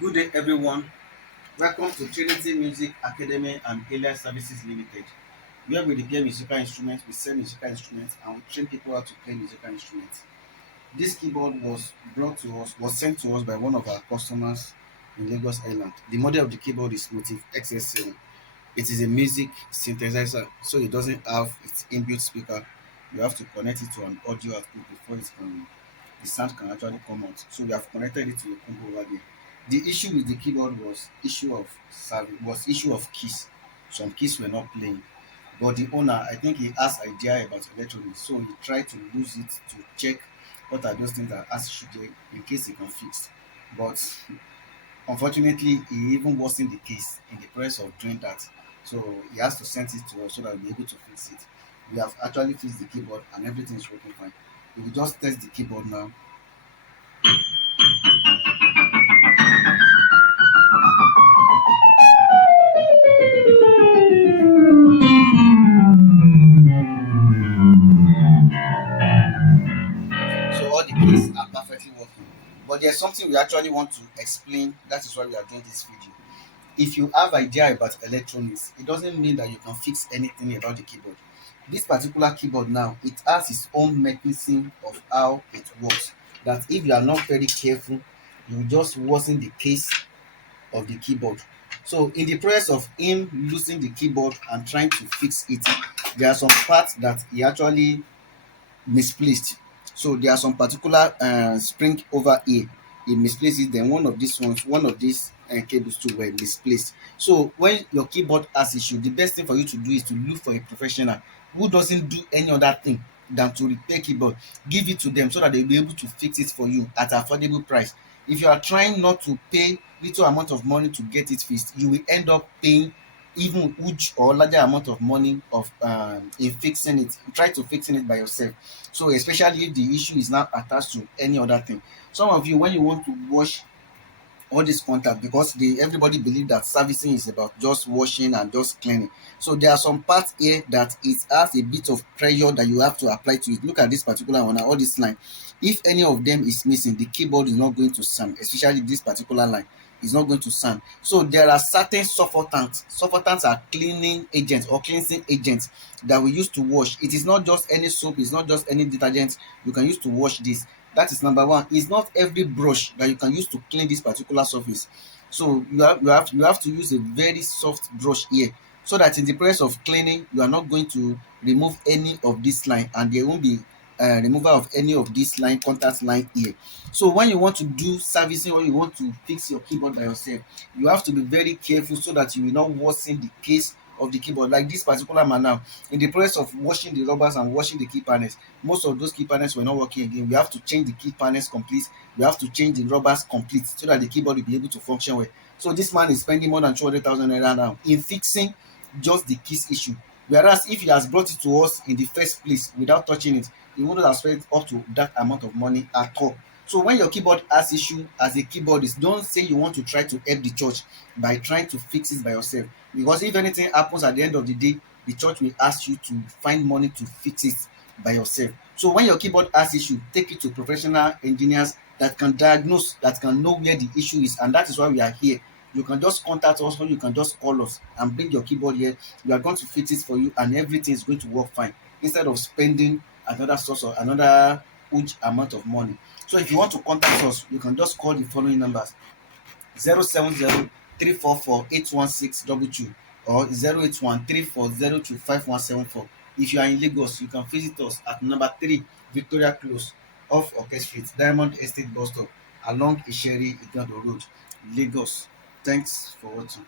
Good day, everyone. Welcome to Trinity Music Academy and Alien Services Limited, where we repair musical instruments, we sell musical instruments, and we train people how to play musical instruments. This keyboard was sent to us by one of our customers in Lagos Island. The model of the keyboard is Motif Xs7. It is a music synthesizer, so it doesn't have its inbuilt speaker. You have to connect it to an audio output before the sound can actually come out. So we have connected it to a combo over there. The issue with the keyboard was issue of keys. Some keys were not playing. But the owner, I think he has idea about electronics, so he tried to use it to check what are those things that has issue there in case he can fix. But unfortunately, he even worsened the case in the process of doing that. So he has to send it to us so that we'll be able to fix it. We have actually fixed the keyboard and everything is working fine. We will just test the keyboard now. So all the keys are perfectly working. But there's something we actually want to explain. That is why we are doing this video. If you have idea about electronics, it doesn't mean that you can fix anything about the keyboard. This particular keyboard now, it has its own mechanism of how it works. That if you are not very careful, you will just worsen the case of the keyboard. So in the process of him losing the keyboard and trying to fix it, there are some parts that he actually misplaced. So there are some particular spring over here. He misplaced it. Then one of these cables too were misplaced. So when your keyboard has issue, the best thing for you to do is to look for a professional who doesn't do any other thing than to repair keyboard. Give it to them so that they'll be able to fix it for you at affordable price. If you are trying not to pay little amount of money to get it fixed, you will end up paying even huge or larger amount of money of in fixing it. Try to fixing it by yourself. So especially if the issue is not attached to any other thing. Some of you, when you want to wash all this contact, because everybody believe that servicing is about just washing and just cleaning. So there are some parts here that it has a bit of pressure that you have to apply to it. Look at this particular one, all this line. If any of them is missing, the keyboard is not going to sound, especially this particular line is not going to sound. So there are certain surfactants. Surfactants are cleaning agents or cleansing agents that we use to wash. It is not just any soap, it's not just any detergent you can use to wash this. That is number one. It's not every brush that you can use to clean this particular surface. So you have to use a very soft brush here, so that in the process of cleaning you are not going to remove any of this line, and there won't be removal of any of this line, contact line here. So when you want to do servicing or you want to fix your keyboard by yourself, you have to be very careful so that you will not worsen the case of the keyboard. Like this particular man now, in the process of washing the rubbers and washing the key panels, most of those key panels were not working again. We have to change the key panels complete. We have to change the rubbers complete so that the keyboard will be able to function well. So this man is spending more than 200,000 naira now in fixing just the keys issue. Whereas if he has brought it to us in the first place without touching it, he wouldn't have spent up to that amount of money at all. So when your keyboard has issue as a keyboardist, don't say you want to try to help the church by trying to fix it by yourself. Because if anything happens at the end of the day, the church will ask you to find money to fix it by yourself. So when your keyboard has issue, take it to professional engineers that can diagnose, that can know where the issue is, and that is why we are here. You can just contact us or you can just call us and bring your keyboard here. We are going to fix it for you and everything is going to work fine, instead of spending another source or another huge amount of money. So if you want to contact us, you can just call the following numbers: 070 344 81622 or 081 3402 5174. If you are in Lagos, you can visit us at number 3 Victoria Close off Oke Street, Diamond Estate bus stop along Isheri Igando Road, Lagos. Thanks for watching.